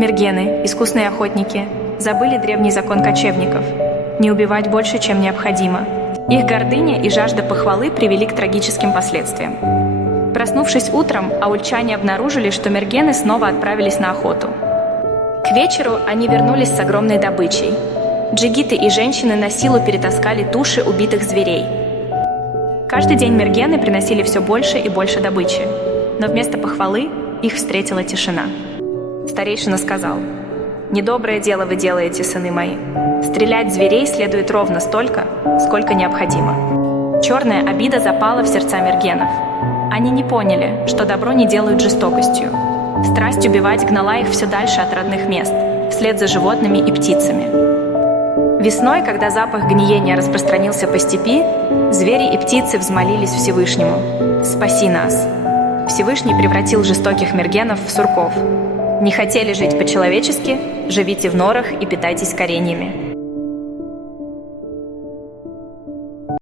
Мергены, искусные охотники, забыли древний закон кочевников – не убивать больше, чем необходимо. Их гордыня и жажда похвалы привели к трагическим последствиям. Проснувшись утром, аульчане обнаружили, что мергены снова отправились на охоту. К вечеру они вернулись с огромной добычей. Джигиты и женщины на силу перетаскали туши убитых зверей. Каждый день мергены приносили все больше и больше добычи, но вместо похвалы их встретила тишина. Старейшина сказал: «Недоброе дело вы делаете, сыны мои. Стрелять зверей следует ровно столько, сколько необходимо». Черная обида запала в сердца мергенов. Они не поняли, что добро не делают жестокостью. Страсть убивать гнала их все дальше от родных мест, вслед за животными и птицами. Весной, когда запах гниения распространился по степи, звери и птицы взмолились Всевышнему: «Спаси нас!» Всевышний превратил жестоких мергенов в сурков. Не хотели жить по-человечески? Живите в норах и питайтесь кореньями.